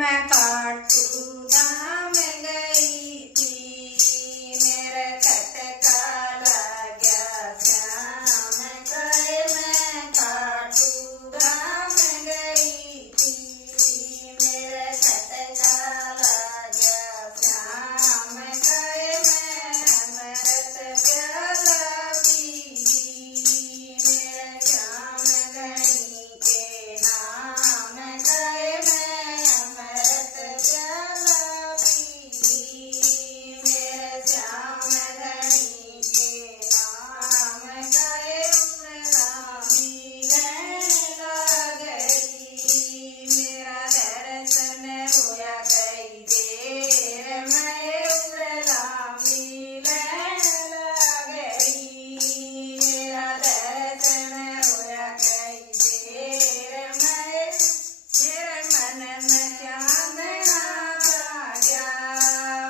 मैं खाटू धाम गई थी, मेरे खटका लाग्या श्याम गए। मैं खाटू धाम गई थी, मेरे खटका लाग्या श्याम गए। मैं अमृत प्याला पी, मेरे श्याम धनी के नाम गए। मैं अमृत प्याला पी, मेरे श्याम धनी के नाम गए। उमला मिलन गई, मेरा दर्शन होया कई देर। मैं उमला मिलन गई, मेरा दर्शन होया कई देर। मैं मेरे मन में चांदना जाग्या,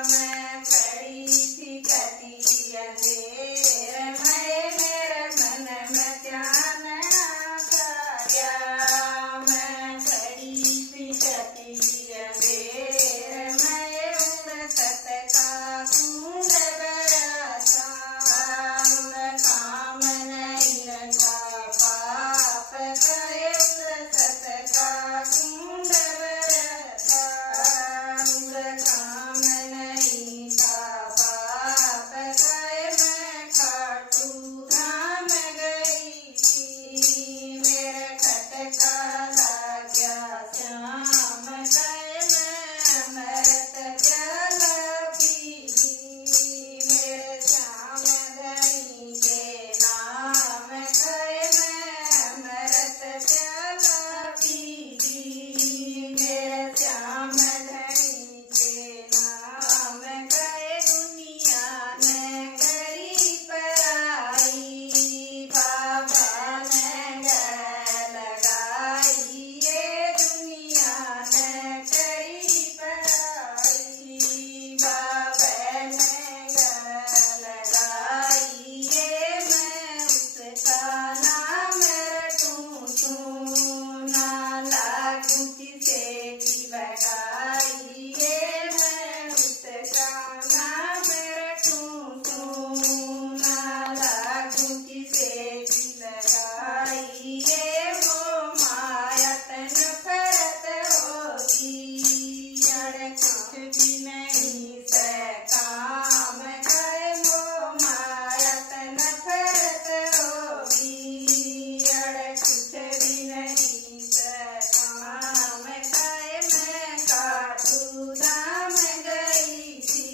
मैं खड़ी थी कति अंधेर। मैं मेरे मन में चांदना जाग्या, मैं खड़ी थी कति अंधेर। मैं उड़ सत का कुंड बरसा, उड़ काम नहीं रखा पाप गए। उड़ सत का कुंड बरसा, उड़ काम नहीं था पाप गए। मैं खाटू धाम गई थी, मेरे खटका लाग्या श्याम गए। मैं अमृत प्याला पी, मेरे श्याम धनी के नाम गए। मैं अमृत प्याला पी, मेरे श्याम धनी के नाम गए। दुनिया ने करी पराई, बाबा ने गले लगाई। ये दुनिया ने करी पराई, बाबा ने गले लगाई। ये मैं उसका नाम रटूं, ना लागू किसे की बड़ाई। ये मैं उसका नाम रटूं, ना लागू किसे की लगाई। ये वो माया तन परत होगी, अड़ कुछ भी नहीं से काम गए। वो माया तन परत होगी, अड़ कुछ भी नहीं से काम गए। मैं खाटू धाम गई थी,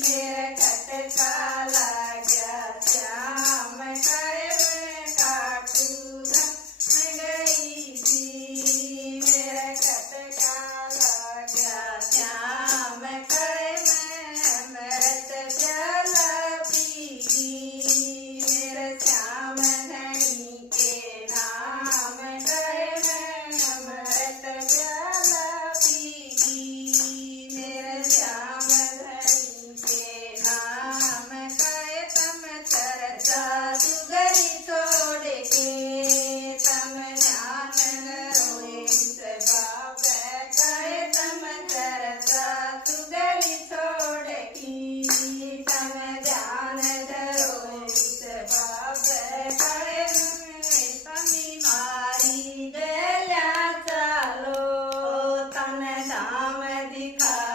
मेरे खटका लाग्या श्याम गए। मैं खाटू धाम गई थी, मेरे खटका लाग्या श्याम गए। मैं अमृत प्याला पी, मेरे श्याम धनी के नाम गए। मैं अमृत प्याला पी, मेरे श्याम धनी के नाम गए। तम चर्चा सुगरी छोड़ के, तम ध्यान रोए बाप गए। तम चर्चा सुगरी छोड़ की, तम ध्यान रोए बाप गए। तमी मारी गल्या चालो, तन धाम दिखा